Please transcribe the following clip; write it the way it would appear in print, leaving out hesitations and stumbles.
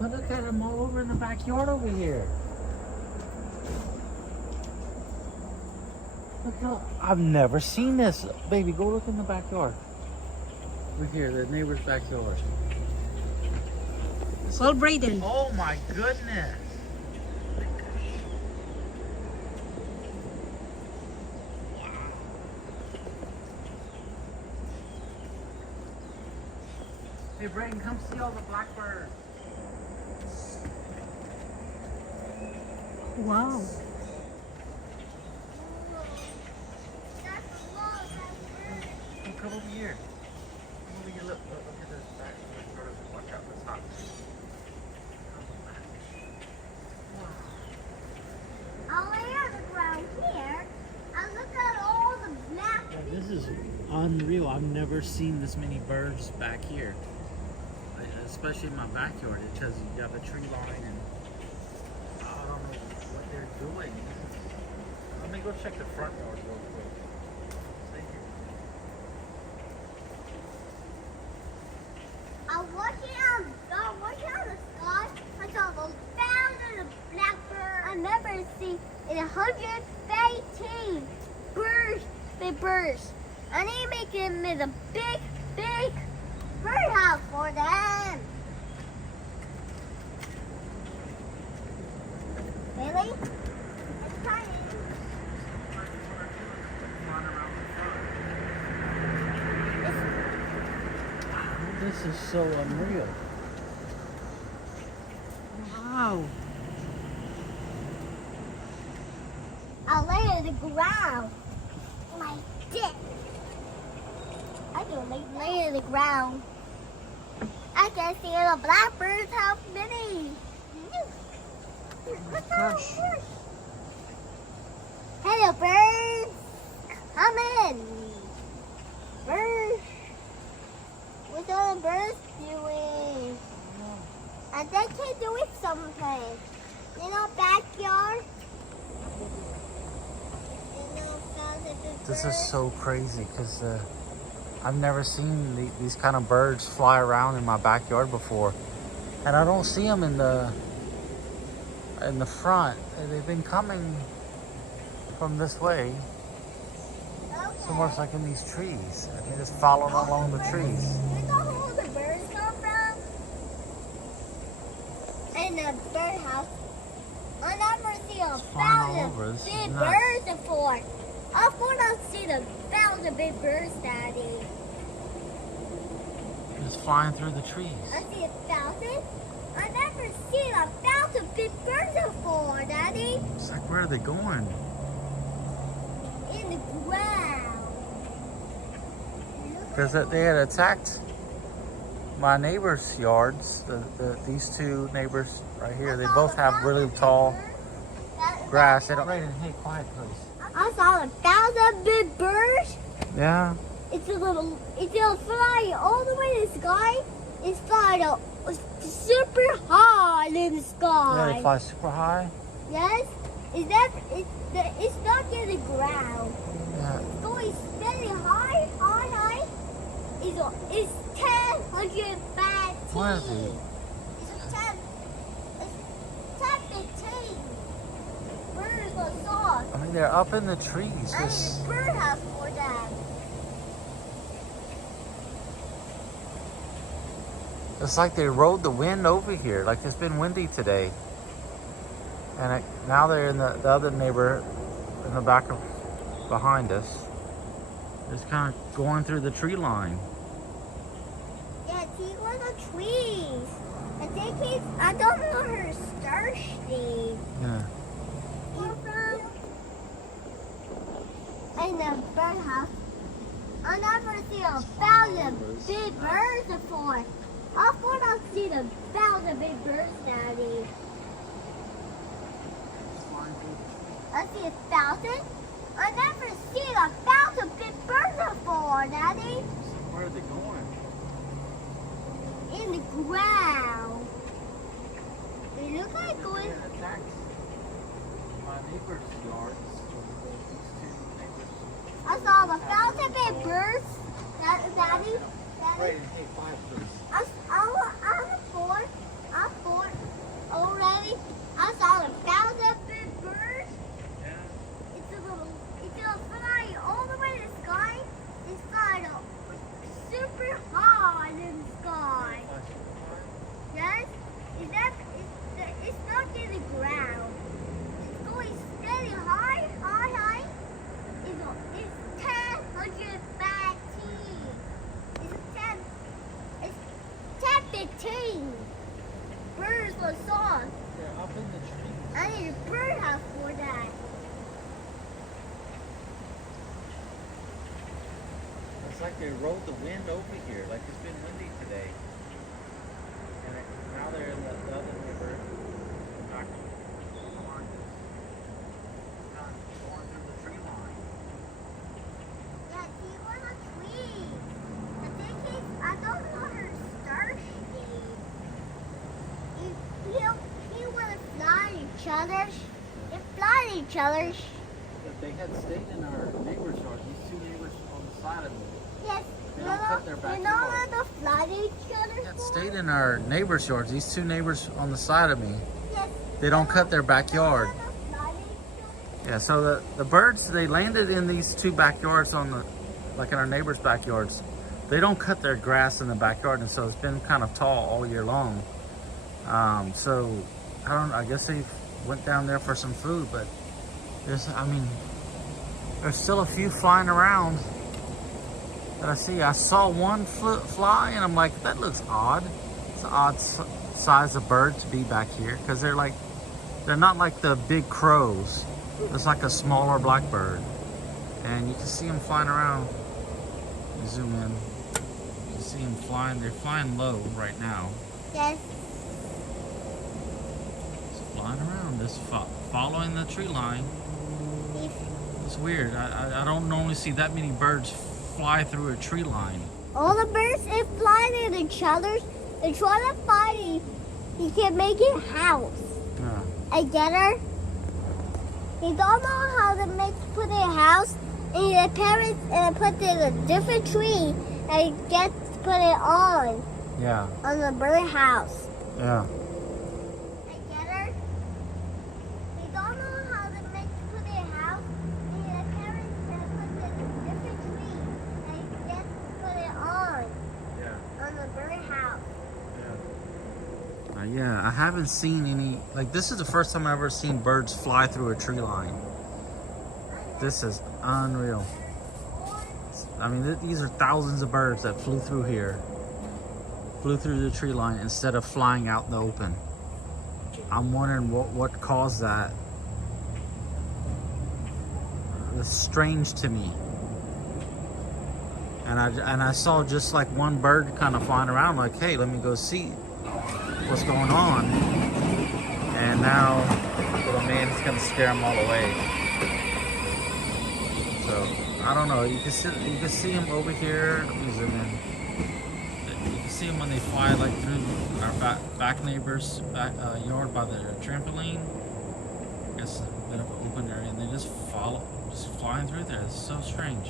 But look at them all over in the backyard over here. Look how, I've never seen this. Baby, go look in the backyard. Over here, the neighbor's backyard. Well, Brayden. Oh my goodness. Hey, Brayden, come see all the blackbirds. Wow. Come over here. Come over here. Look at this back. Watch out, it's hot. I'll lay on the ground here. And look at all the black. Yeah, this is unreal. I've never seen this many birds back here. Especially in my backyard, because you have a tree line and I don't know what they're doing. Let me go check the front yard real quick. I'm watching on the sky. I saw those thousands of blackbirds. I never seen 118 birds, big birds. I need to make them in a big, big birdhouse for them. Really? It's tiny. This is so unreal. Wow. I'll lay on the ground like this. I can lay on the ground. I can see the blackbirds how many. Gosh. Hello, birds. Come in. Birds. What's all the birds doing? I think they're doing something. In our backyard. This is so crazy because I've never seen these kind of birds fly around in my backyard before, and I don't see them in the front. They've been coming from this way. It's almost like in these trees. They're just following along the trees. Where's all the birds come from? In the birdhouse. I never see a flying all over. This is big nuts. birds before. I thought I'd see the thousand big birds, Daddy. Just flying through the trees. I see 1,000. I never seen 1,000 big birds before, Daddy. It's like, where are they going? In the ground. Because they had attacked my neighbors' yards. These two neighbors right here, they both have really tall grass. They don't. Hey, quiet, please. I saw 1,000 big birds. Yeah. It's gonna fly all the way to the sky. It's flying super high in the sky. Yeah, they fly super high. Yes. It's not in the ground. Yeah. It's going steady high. It's 10,115. What is it? It's 10,15. Birds are soft. I mean, they're up in the trees. I need a birdhouse for them. It's like they rode the wind over here. Like it's been windy today. And now they're in the other neighbor in the back of behind us. Just kind of going through the tree line. Yeah, see where the trees. I don't know her thirsty. Yeah. In the birdhouse. I never see 1,000 big birds before. I thought I'd see 1,000 big birds, Daddy. I see 1,000. I never seen 1,000 big birds before, Daddy. Where are they going? In the ground. They look like going. They attacked my neighbor's yards. I saw 1,000 big birds, Daddy. Right, hey, 5 please. I'm 4. the tree. Birds were soft. They're up in the trees. I need a birdhouse for that. It's like they rode the wind over here. Like it's been windy today. And now they're in the other river. Back on going through the tree line. Yeah, she was a tree. I think I don't know her star shape. He would fly each other. They fly each other. If they had stayed in our neighbor's yard, these two neighbors on the side of me, Yes, they don't cut their you backyard. know where they fly each other Had for? stayed in our neighbor's yards. These two neighbors on the side of me, Yes. they don't cut their backyard. You know where they fly each other? Yeah, so the birds, they landed in these two backyards like in our neighbors' backyards. They don't cut their grass in the backyard, and so it's been kind of tall all year long. So I guess they went down there for some food, but there's still a few flying around that I see. I saw one fly, and I'm like, that looks odd. It's an odd size of bird to be back here, because they're not like the big crows. It's like a smaller blackbird, and you can see them flying around. You zoom in, you can see them flying. They're flying low right now. Yes. Just flying around, just following the tree line. It's weird. I don't normally see that many birds fly through a tree line. All the birds they fly at each other. They try to fight. You can make it a house. Yeah. I get her. You don't know how to put a house, and your parents put it in a different tree, and you get to put it on the bird house. Yeah. I get her. You don't know how to put a house, and your parents put it in a different tree, and you get to put it on the bird house. Yeah, I haven't seen any, like this is the first time I've ever seen birds fly through a tree line. This is unreal. I mean, these are thousands of birds that flew through here. Flew through the tree line instead of flying out in the open. I'm wondering what caused that. It's strange to me. And I saw just like one bird kind of flying around, like, hey, let me go see what's going on. And now little man's gonna scare them all away. So I don't know. You can see them over here. Let me zoom in. You can see them when they fly like through our back neighbor's yard by the trampoline. I guess a bit of an open area, and they just flying through there. It's so strange.